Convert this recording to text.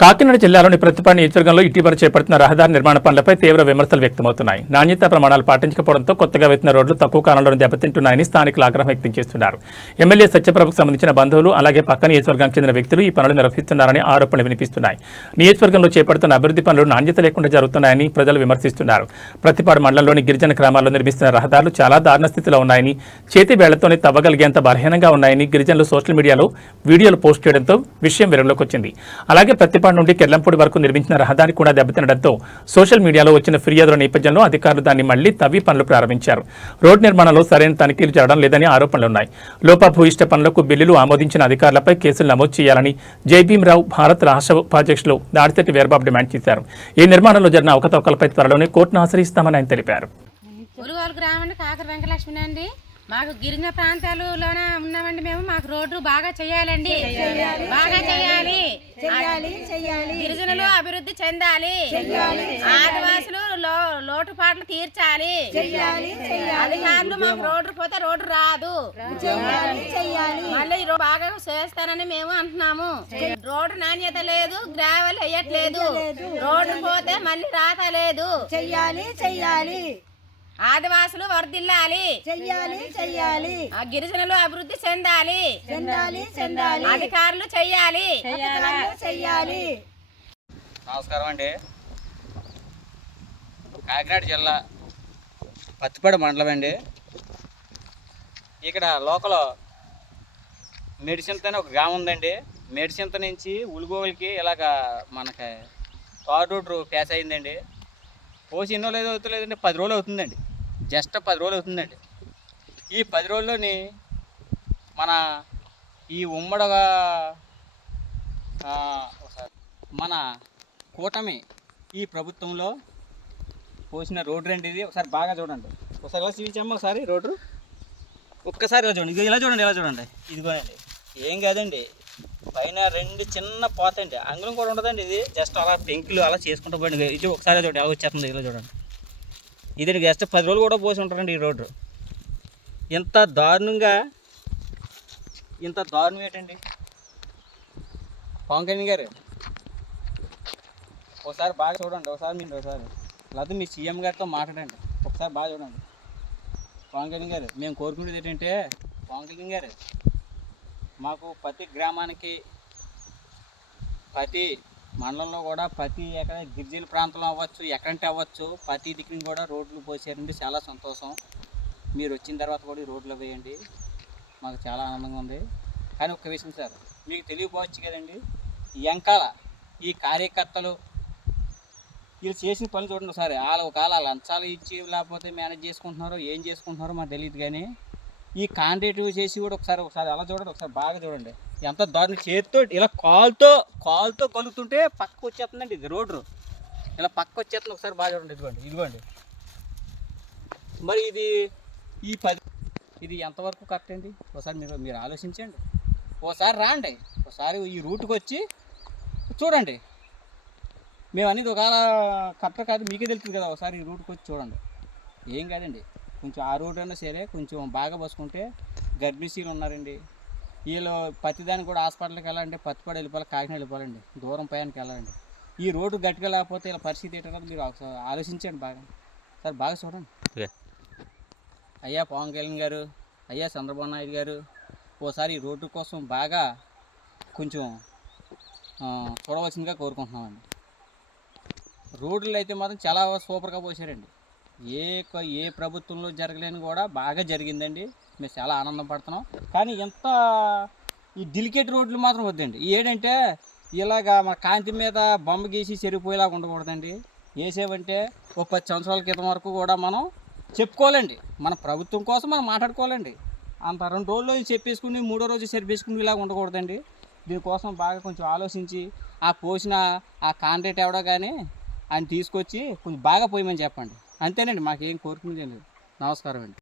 కాకినాడ జిల్లాలోని ప్రతిపాడు నియోజకవర్గంలో ఇటీవల చేపడుతున్న రహదారి నిర్మాణ పనులపై తీవ్ర విమర్శలు వ్యక్తమవుతున్నాయి. నాణ్యతా ప్రమాణాలు పాటించకపోవడంతో కొత్తగా వేసిన రోడ్లు తక్కువ కాలంలో దెబ్బతింటున్నాయని స్థానికులు ఆగ్రహం వ్యక్తం చేస్తున్నారు. ఎమ్మెల్యే సత్యప్రభకు సంబంధించిన బంధువులు అలాగే పక్క నియోజకవర్గానికి చెందిన వ్యక్తులు ఈ పనులు నిర్వహిస్తున్నారని ఆరోపణలు వినిపిస్తున్నాయి. నియోజకవర్గంలో చేపడుతున్న అభివృద్ధి పనులు నాణ్యత లేకుండా జరుగుతున్నాయని ప్రజలు విమర్శిస్తున్నారు. ప్రతిపాడు మండలంలోని గిరిజన గ్రామాల్లో నిర్మిస్తున్న రహదారులు చాలా దారుణ స్థితిలో ఉన్నాయని, చేతి వేళ్లతోనే తవ్వగలిగేంత బలహీనంగా ఉన్నాయని గిరిజనులు సోషల్ మీడియాలో వీడియోలు పోస్ట్ చేయడంతో విషయం వెలుగులోకి వచ్చింది. అలాగే ప్రతిపాడు నుండి కెర్లంపూడి వరకు నిర్మించిన రహదారి కూడా దెబ్బతినడంతో సోషల్ మీడియాలో వచ్చిన ఫిర్యాదుల నేపథ్యంలో అధికారులు దాన్ని మళ్లీ తవ్వి పనులు ప్రారంభించారు. రోడ్డు నిర్మాణంలో సరైన తనిఖీలు జరగడం లేదని ఆరోపణలున్నాయి. లోపభూయిష్ట పనులకు బిల్లులు ఆమోదించిన అధికారులపై కేసులు నమోదు చేయాలని జైభీంరావు భారత్ రాష్ట్ర ఉపాధ్యక్షులు దాడిశెట్టి వీరబాబు డిమాండ్ చేశారు. ఈ నిర్మాణంలో జరిగిన అవకతవకలపై త్వరలోనే కోర్టును ఆశ్రయిస్తామని ఆయన తెలిపారు. మాకు గిరిజన ప్రాంతాలలోనే ఉన్నామండి మేము. మాకు రోడ్డు బాగా చేయాలండి, బాగా చేయాలి. గిరిజనులు అభివృద్ధి చెందాలి, ఆదివాసులు లోటుపాట్లు తీర్చాలి. అధికారులు మాకు రోడ్డు పోతే రోడ్డు రాదు, మళ్ళీ బాగా చేస్తానని మేము అంటున్నాము. రోడ్డు నాణ్యత లేదు, గ్రావెల్ వేయట్లేదు, రోడ్డు పోతే మళ్ళీ రాత లేదు. చెయ్యాలి ఆదివాసులు వర్ధిల్లాలి, చెయ్యాలి. గిరిజనులు అభివృద్ధి చెందాలి, అధికారులు చెయ్యాలి. నమస్కారం అండి. కాకినాడ జిల్లా పత్తిపాడు మండలం అండి. ఇక్కడ లోకల్ మెడిసిన్తో ఒక గ్రామం ఉందండి. మెడిసిన్తో నుంచి ఉలుగోలకి ఇలాగ మనకి తార్ రోడ్డు ప్యాస్ అయిందండి. పోసి ఎన్నో లేదో అవుతలేదండి, 10 రోజులు అవుతుందండి. జస్ట్ 10 రోజులు అవుతుందండి. ఈ 10 రోజుల్లోని మన ఈ ఉమ్మడిగా మన కూటమి ఈ ప్రభుత్వంలో పోసిన రోడ్డు రండి. ఇది ఒకసారి బాగా చూడండి. ఒకసారి ఇలా చూపించమ్మా, ఒకసారి రోడ్డు ఒక్కసారి ఇలా చూడండి. ఇలా చూడండి. ఇదిగోనండి, ఏం కాదండి. పైన 2 చిన్న పోతండి, అంగుళం కూడా ఉండదండి. ఇది జస్ట్ అలా పెంకులు అలా చేసుకుంటూ పోయింది. ఇది ఒకసారి చూడండి, ఎలా వచ్చేస్తుంది. ఇలా చూడండి. ఇది జస్ట్ 10 రోజులు కూడా పోసి ఉంటారండి ఈ రోడ్డు. ఇంత దారుణం ఏంటండి పవన్ కళ్యాణ్ గారు? ఒకసారి బాగా చూడండి. ఒకసారి లేదా మీ సీఎం గారితో మాట్లాడండి. ఒకసారి బాగా చూడండి. పవన్ కళ్యాణ్ గారు, మేము కోరుకునేది ఏంటంటే, పవన్ కళ్యాణ్ గారు మాకు ప్రతి గ్రామానికి, ప్రతి మండలంలో కూడా, ప్రతి ఎక్కడ గిరిజన ప్రాంతంలో అవ్వచ్చు, ఎక్కడంటే అవ్వచ్చు, ప్రతి దిక్కుని కూడా రోడ్లు పోసారండి. చాలా సంతోషం. మీరు వచ్చిన తర్వాత కూడా ఈ రోడ్లు వేయండి, మాకు చాలా ఆనందంగా ఉంది. కానీ ఒక్క విషయం సార్, మీకు తెలియపోవచ్చు కదండి, వెనకాల ఈ కార్యకర్తలు వీళ్ళు చేసిన పనులు చూడండి ఒకసారి. వాళ్ళ లంచాలు ఇచ్చి లేకపోతే మేనేజ్ చేసుకుంటున్నారో ఏం చేసుకుంటున్నారో మాకు తెలియదు. కానీ ఈ కాంట్రాక్ట్ చేసి కూడా ఒకసారి అలా చూడండి. ఒకసారి బాగా చూడండి. ఎంత దారుణ, చేతితో ఇలా కాలుతో కలుగుతుంటే పక్కకు వచ్చేస్తుందండి. ఇది రోడ్డు ఇలా పక్క వచ్చేస్తుంది. ఒకసారి బాగా చూడండి. ఇదిగోండి. మరి ఇది ఎంతవరకు కరెక్ట్ అండి? ఒకసారి మీరు ఆలోచించండి. ఒకసారి రాండి, ఒకసారి ఈ రూట్కి వచ్చి చూడండి. మేము అనేది ఒకవేళ కరెక్ట్ కాదు మీకే తెలుస్తుంది కదా. ఒకసారి ఈ రూట్కి వచ్చి చూడండి. ఏం కాదండి, కొంచెం ఆ రోడ్డు అయినా సరే కొంచెం బాగా బసుకుంటే. గర్భిణీలు ఉన్నారండి, వీళ్ళు ప్రతిదానికి కూడా హాస్పిటల్కి వెళ్ళాలంటే పత్తిపాడు వెళ్ళిపోవాలి, కాకినాడ వెళ్ళిపోవాలండి, దూరం ప్రయాణానికి వెళ్ళాలండి. ఈ రోడ్డు గట్టిగా లేకపోతే ఇలా పరిస్థితి ఏంటో మీరు ఆలోచించండి బాగా. సార్ బాగా చూడండి. అయ్యా పవన్ కళ్యాణ్ గారు, అయ్యా చంద్రబాబు నాయుడు గారు, ఓసారి ఈ రోడ్డు కోసం బాగా కొంచెం చూడవలసిందిగా కోరుకుంటున్నామండి. రోడ్లు అయితే మాత్రం చాలా సూపర్గా పోసారండి. ఏ ప్రభుత్వంలో జరగలేని కూడా బాగా జరిగిందండి. మేము చాలా ఆనందం పడుతున్నాం. కానీ ఎంత ఈ డెలికేట్ రోడ్లు మాత్రం వద్దండి. ఏంటంటే ఇలాగా మన కాంతి మీద బొమ్మ గీసి చెరిగిపోయేలాగా ఉండకూడదండి. వేసేవంటే ఒక 10 సంవత్సరాల క్రితం వరకు కూడా మనం చెప్పుకోవాలండి. మన ప్రభుత్వం కోసం మనం మాట్లాడుకోవాలండి. అంత 2 రోజుల్లో చెప్పేసుకుని 3వ రోజు సరిపేసుకుని ఇలాగ ఉండకూడదండి. దీనికోసం బాగా కొంచెం ఆలోచించి ఆ పోసిన ఆ కాంట్రాక్ట్ ఎవడో కానీ ఆయన తీసుకొచ్చి కొంచెం బాగా పోయమని చెప్పండి. అంతేనండి, మాకేం కోరుకునేది లేదు. నమస్కారం అండి.